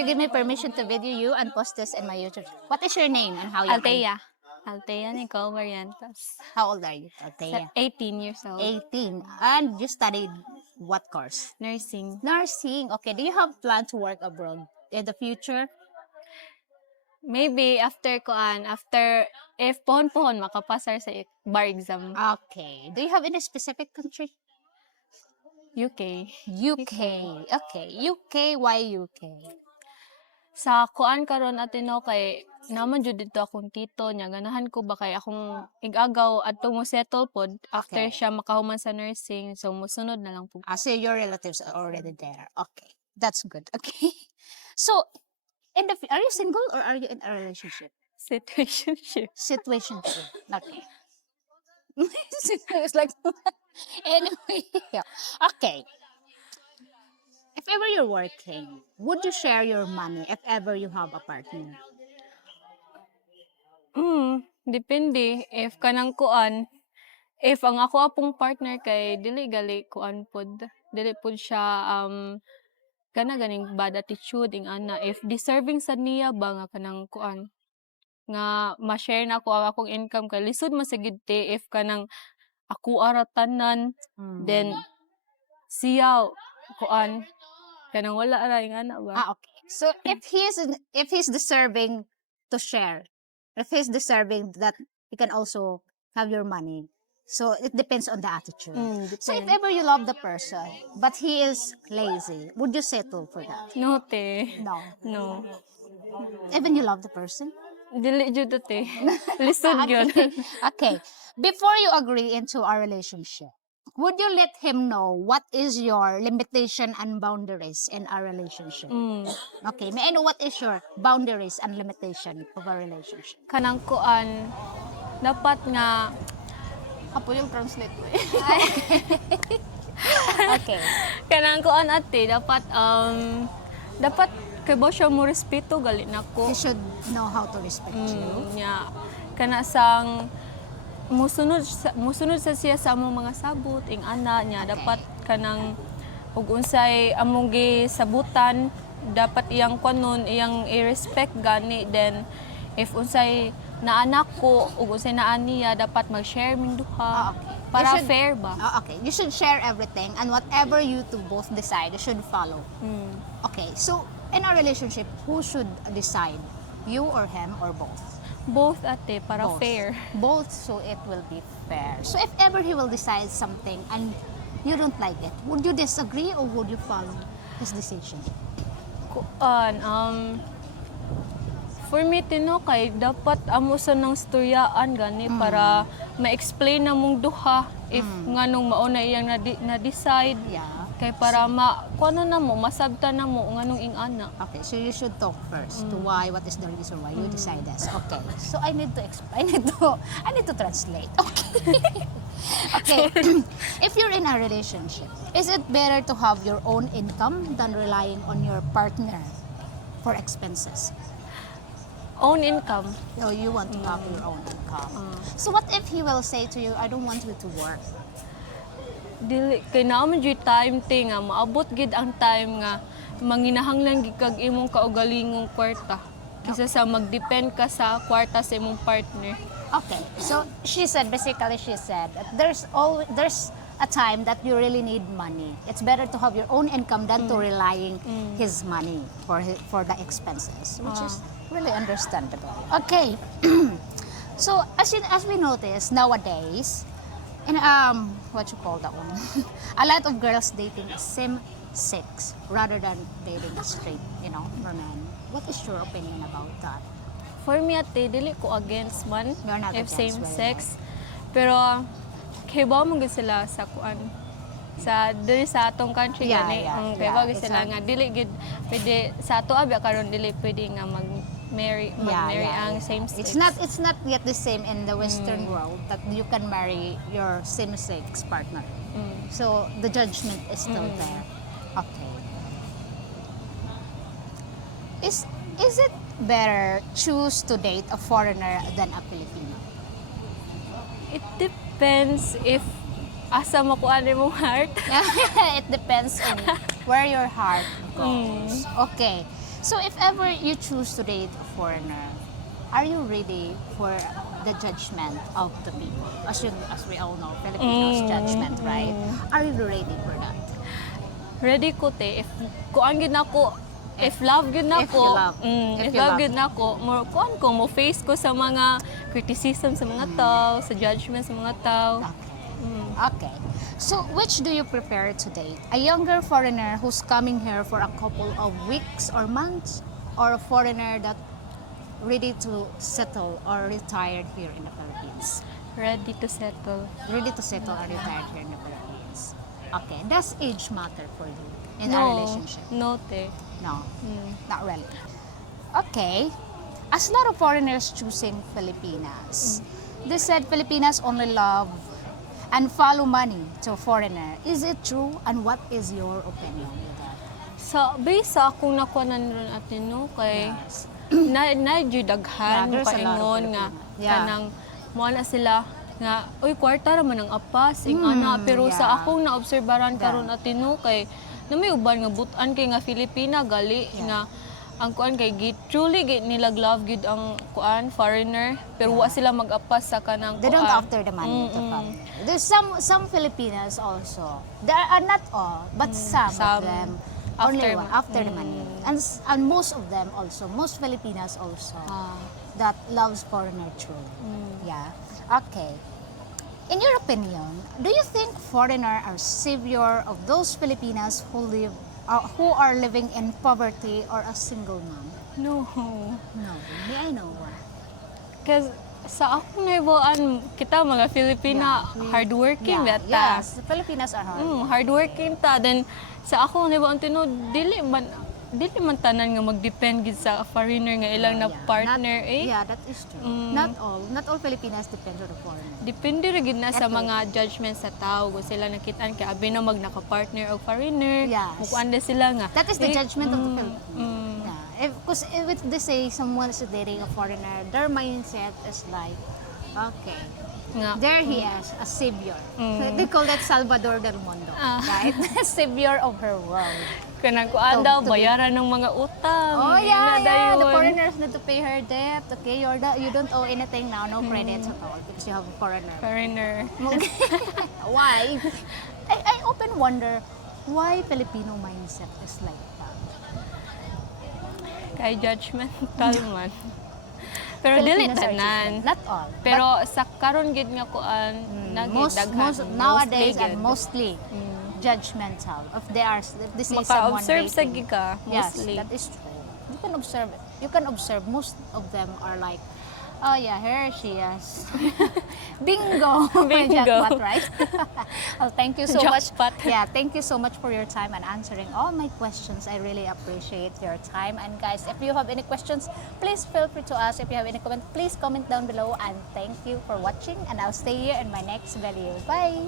you give me permission to video you and post this in my YouTube? What is your name and how young are you? Althea Nicole Variantas. How old are you, Althea? 18 years old. 18. And you studied what course? Nursing. Nursing. Okay. Do you have plan to work abroad in the future? Maybe after if pohon makapasar sa bar exam. Okay. Do you have any specific country? UK. UK. Okay. UK. Why UK? Sa kuan karon atino kay naman jud dito akong tito nya ganahan ko ba kay akong igagaw adto mo settle pod after Okay. siya makahuman sa nursing so musunod na lang po. So your relatives are already there. Okay. That's good. Okay. So, are you single or are you in a relationship? Situationship. Situationship. Okay. It's like anyway. Yeah. Okay. If ever you're working, would you share your money if ever you have a partner? Depende if kanang kuan if ang ako apong partner kay dili gali kuan pod dili pod siya kana ganing bad attitude ing ana if deserving sa niya ba nga kanang kuan nga ma-share na ko ang akong income kay lisod man sa gid te if kanang ako aratanan then siya kuan kanang wala ra ing ana ba. Okay. So if he's deserving to share, if he's deserving that he can also have your money. So it depends on the attitude. So if ever you love the person, but he is lazy, would you settle for that? No te. No. No. Even you love the person? Dili jud te. Lisod gyud. Okay. Before you agree into our relationship, would you let him know what is your limitation and boundaries in our relationship? Okay. May I know what is your boundaries and limitation of our relationship? Kanang kuan dapat nga Apo yung translate mo Okay. kanang kuan ate dapat kay ba siya mo respeto gali nako. He should know how to respect you. Nya kana sang musunod sa siya sa among mga sabot ing ana niya dapat kanang ug unsay among gisabutan dapat iyang kanon iyang i-respect gani then if unsay naanak ko ug unsay naa niya dapat mag-share ming duha Okay. para You should- fair ba. Okay. You should share everything and whatever you two both decide, you should follow. Okay. So in our relationship, who should decide? You or him or both? Both ate para Both. fair. Both, so it will be fair. So if ever he will decide something and you don't like it, would you disagree or would you follow his decision? Kuan for me tino kay dapat amo sa nang storyaan gani para ma-explain na mong duha if nganong mao na iyang na-decide Yeah. kay para kuno na mo masabtan na mo nganong ing ana. Okay, so you should talk first to what is the reason why you decide this. Okay. So I need to translate. Okay. Okay. If you're in a relationship, is it better to have your own income than relying on your partner for expenses? Own income. So you want to have your own income. So what if he will say to you, I don't want you to work? Dili kay naman jud time te nga maabot gid ang time nga manginahanglan gid kag imong kaugalingong kwarta kaysa sa magdepend ka sa kwarta sa imong partner. Okay. So she said that there's a time that you really need money. It's better to have your own income than to relying his money for the expenses, which is really understandable. Okay. So as we notice nowadays, in what you call that one, a lot of girls dating same-sex rather than dating a straight, for men. What is your opinion about that? For me ate dili ko against man You're not if against, same well, sex pero kay ba mo gid sila sa kuan sa dili sa atong country Yeah, gani yeah, kay ba yeah. gid sila nga dili gid pwede sa ato abi karon dili pwede nga mag-marry ang same sex. It's not yet the same in the Western world that you can marry your same-sex partner. So the judgment is still there. Okay. Is it better choose to date a foreigner than a Filipino? It depends if asa makuan mo heart. It depends on where your heart goes. Okay. So if ever you choose to date a foreigner, are you ready for the judgment of the people? As we all know, Filipinos judgment, right? Are you ready for that? Ready ko te if kuan gid nako if love gid If you nako love. if If you love love. gid nako mo kuan ko mo face ko sa mga criticism sa mga tao, sa judgment sa mga tao. Okay. Okay. So, which do you prefer to date? A younger foreigner who's coming here for a couple of weeks or months, or a foreigner that ready to settle or retired here in the Philippines? Ready to settle. Ready to settle or retired here in the Philippines. Okay. Does age matter for you in a No, relationship? no te. No, not really. Okay. As a lot of foreigners choosing Filipinas, they said Filipinas only love and follow money to foreigner. Is it true? And what is your opinion with that? Sa base sa akong nakuanan ron atin no kay Yes. na jud Yeah, daghan there's a lot of paingon nga Filipino. Yeah. kanang mo na sila nga uy kwarta ra man ang apas ing ana pero yeah. sa akong naobserbaran karon atin no kay na may uban nga butan kay nga Filipina gali nga ang kuan kay truly nila love gid ang kuan foreigner pero wa sila mag-apas sa kanang They don't kuan. after the money to come. There's some Filipinas also. There are not all, but some of Some them only after one after the money. And most of them also, most Filipinas also that loves foreigner truly. Yeah. Okay. In your opinion, do you think foreigner are savior of those Filipinas who are living in poverty or a single mom? No. No. May I know why? Cause sa akong naibuan kita mga Filipina hardworking Yeah. beta. Yes, the Filipinas are hard. Hardworking ta then sa akong naibuan tino dili man tanan nga mag-depend gid sa foreigner nga ilang na partner Yeah, that is true. Not all Filipinas depend on the foreigner. Depende ra gid na sa mga judgment sa tao kung sila nakitaan kay abi na mag naka-partner og foreigner. Yes. Mukuan na sila nga. That is the judgment of the Philippines. Yeah. Because if they say someone is dating a foreigner, their mindset is like, okay, Nga. there he is, a savior. They call that Salvador del Mundo, right? Savior of her world. Kanang kuan daw bayaran ng mga utang. Oh yun yeah, na yeah. The dayon. foreigners need to pay her debt. Okay, you don't owe anything now, no credits at all because you have a foreigner. Foreigner. Why? I often wonder why Filipino mindset is like that. Kay judgmental man. Pero dili Filipinos are tanan. judgmental. Not all. Pero sa karon gid nga kuan most nowadays and mostly mostly judgmental. If they say someone maka-observe sa dating. giga Yes, mostly. that is true. You can observe it. You can observe most of them are like, oh yeah, here she is. Bingo. Bingo. Jackpot, right? Well, thank you so Jackpot. much. Yeah, thank you so much for your time and answering all my questions. I really appreciate your time. And guys, if you have any questions, please feel free to ask. If you have any comment, please comment down below. And thank you for watching. And I'll stay here in my next video. Bye.